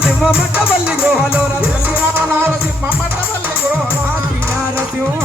నారసింహ మట్టపల్లి గుహలో వెలిసినావ నారసింహ మట్టపల్లి గుహలో నరసింహ